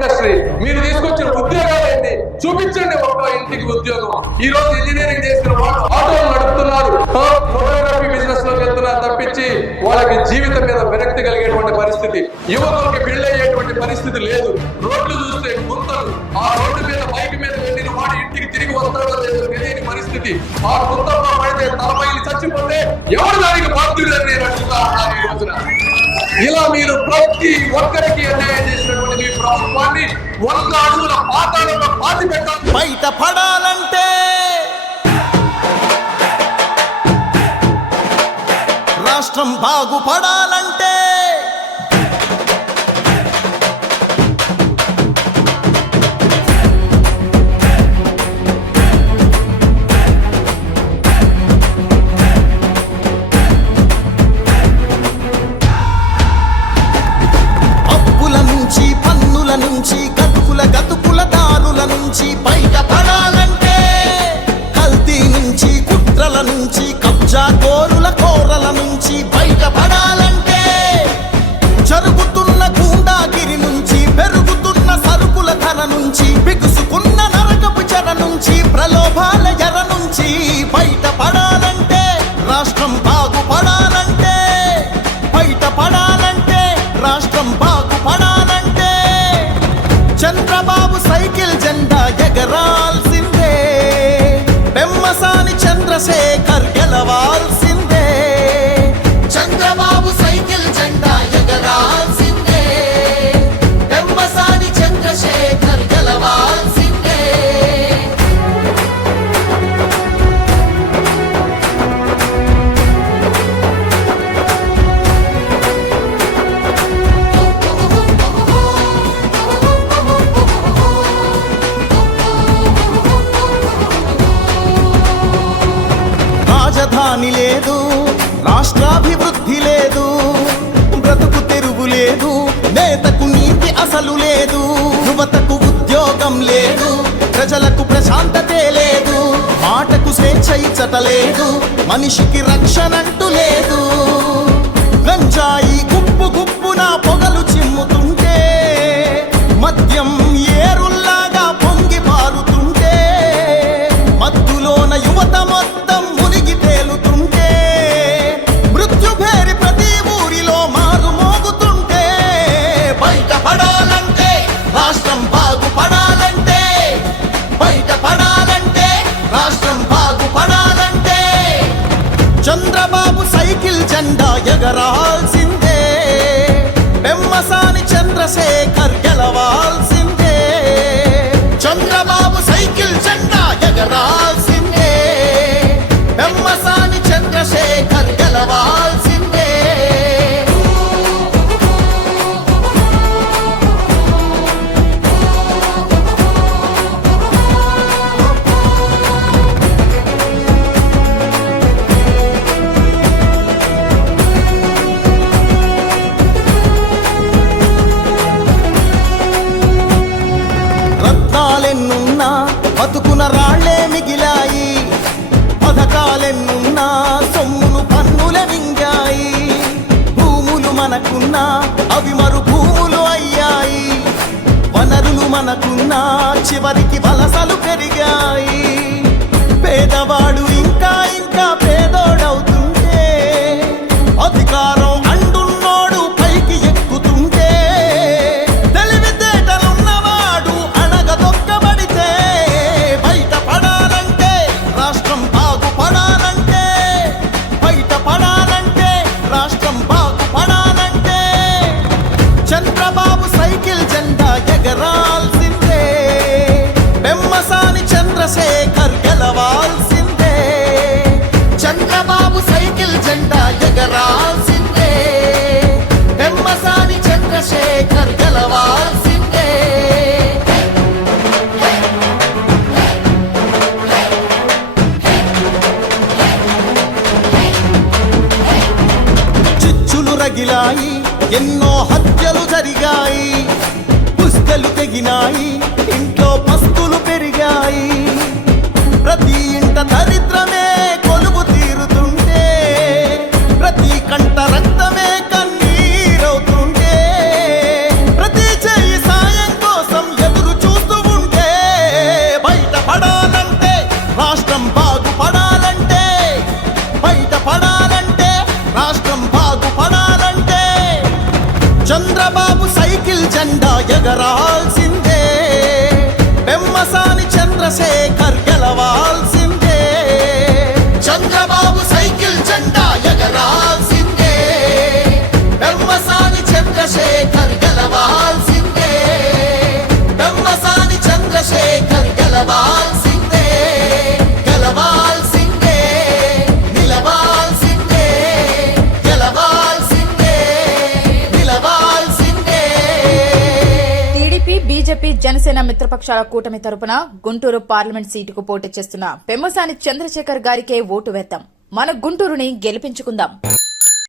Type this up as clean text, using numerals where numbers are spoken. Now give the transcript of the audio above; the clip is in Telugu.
ఇండస్ట్రీ, మీరు తీసుకొచ్చిన ఉద్యోగాలు ఏంటి చూపించండి. ఒక్క ఇంటికి ఉద్యోగం. ఈ రోజు ఇంజనీరింగ్ చేసిన వాళ్ళు ఆటోలు నడుపుతున్నారు, ఫోటోగ్రఫీ బిజినెస్ లోకి వెళ్తున్నారు తప్పించి వాళ్ళకి జీవితం మీద విరక్తి కలిగేటువంటి పరిస్థితి, యువకులకి పెళ్ళయ్యేటువంటి పరిస్థితి లేదు. రోడ్లు చూస్తే గుంతలు, ఆ రోడ్డు మీద బైక్ మీద వెళ్ళిన వాడు ఇంటికి తిరిగి వస్తాడో లేదో తెలియని పరిస్థితి. ఆ గుంతల్లో పడితే తలపైలు చచ్చిపోతే ఎవరు దానికి బాధ్యులని నేను అడుగుతున్నాను ఈ రోజున. ఇలా మీరు ప్రతి ఒక్కరికి అన్యాయం చేసినటువంటి మీ ప్రభుత్వాన్ని 100 అడుగుల పాతాళంలో పాతి పెట్టాలి. బయట పడాలంటే రాష్ట్రం బాగుపడాలంటే గతుకుల దారుల నుంచి బయటపడాలంటే, కల్తీ నుంచి కుట్రల నుంచి కబ్జా కోరల నుంచి బయటపడాలంటే, జరుగుతున్న గూండాగిరి నుంచి పెరుగుతున్న సరుకుల ధర నుంచి బిగుసుకున్న నరకపు చెర నుంచి ప్రలోభాల ఎర నుంచి బయటపడాలంటే, రాష్ట్రం బాగుపడాలంటే, బయటపడాలంటే, రాష్ట్రం బాగుపడాలంటే చంద్రబాబు సైకిల్ జెండా ఎగరాల్సిందే, పెమ్మసాని చంద్రశేఖర్ గెలవాల్సిందే. చంద్రబాబు సైకిల్ జెండా ఎగరాల్సిందే, పెమ్మసాని చంద్రశేఖర్ గెలవాల్సిందే. రాజధాని లేదు, రాష్ట్రాభివృద్ధి లేదు, బ్రతుకు తెరువు లేదు, నేతకు నీతి అసలు లేదు, యువతకు ఉద్యోగం లేదు, ప్రజలకు ప్రశాంతతే లేదు, మాటకు స్వేచ్ఛ ఇచ్చట లేదు, మనిషికి రక్షణంటూ లేదు. గంజాయి గుప్పు గుప్పున పొగలు చిమ్ముతుంటే, మద్యం ఏరుల్లాగా పొంగి పారుతుంటే, మత్తులోన యువత మొత్తం మునిగి తేలుతుంటే, మృత్యుభేరి ప్రతి ఊరిలో మారు మోగుతుంటే, బయటపడాలంటే రాష్ట్రం బాగుపడాలంటే, బయటపడాలంటే రాష్ట్రం బాగుపడాలంటే చంద్రబాబు సైకిల్ జెండా ఎగరాల్సిందే, పెమ్మసాని చంద్రశేఖర్ గెలవాల్సిందే. చంద్రబాబు సైకిల్ జెండా ఎగరాల్సిందే, పెమ్మసాని చంద్రశేఖర్ గెలవాల్సిందే. రత్నాలెన్నున్నా బతుకున రాళ్లే మిగిలాయి, పథకాలెన్నున్నా సొమ్మును పన్నులే మింగాయి, భూములు మనకున్నా అవి మరు భూములు అయ్యాయి, వనరులు మనకున్నా చివరికి వలసలు పెరిగాయి. పేదవాడు ఇంకా ఇంకా పేదోడవుతుంటే, అధికారం అండున్నోడు పైకి ఎక్కుతుంటే, తెలివితేటలున్నవాడు అణగదొక్కబడితే, బయటపడాలంటే రాష్ట్రం బాగుపడాలంటే, బయటపడాలంటే రాష్ట్రం బాగుపడాలంటే చంద్రబాబు సైకిల్ జెండా ఎగరాల్సిందే, పెమ్మసాని చంద్రశేఖర్ గెలవాల్సిందే. చంద్రబాబు సైకిల్ జెండా ఎగరాల్సిందే, పెమ్మసాని చంద్రశేఖర్ గెలవాల్సిందే. చిచ్చులు రగిలాయి, ఎన్నో హత్యలు జరిగాయి, పుస్తలు తెగినాయి, ఇంట్లో పస్తులు పెరిగాయి, ప్రతి ఇంట దరిద్రమే కొలువు తీరుతుంటే, ప్రతి కంట రక్తమే కన్నీరవుతుంటే, ప్రతి చెయ్యి సాయం కోసం జెండా ఎగరాల్సిందే, పెమ్మసాని చంద్రశేఖర్ గెలవాల్సిందే, చంద్రబాబు సైకిల్ జెండా ఎగరాల్సిందే, పెమ్మసాని చంద్రశేఖర్ గెలవాల్సిందే, పెమ్మసాని చంద్రశేఖర్ గెలవాల్సిందే, గెలవాల్సిందే, నిలవాల్సిందే, గెలవాల్సిందే, నిలవాల్సిందే. టీడీపీ, బీజేపీ, జనసేన మిత్రపక్షాల కూటమి తరపున గుంటూరు పార్లమెంట్ సీటుకు పోటీ చేస్తున్న పెమ్మసాని చంద్రశేఖర్ గారికే ఓటు వేద్దాం. మన గుంటూరుని గెలిపించుకుందాం.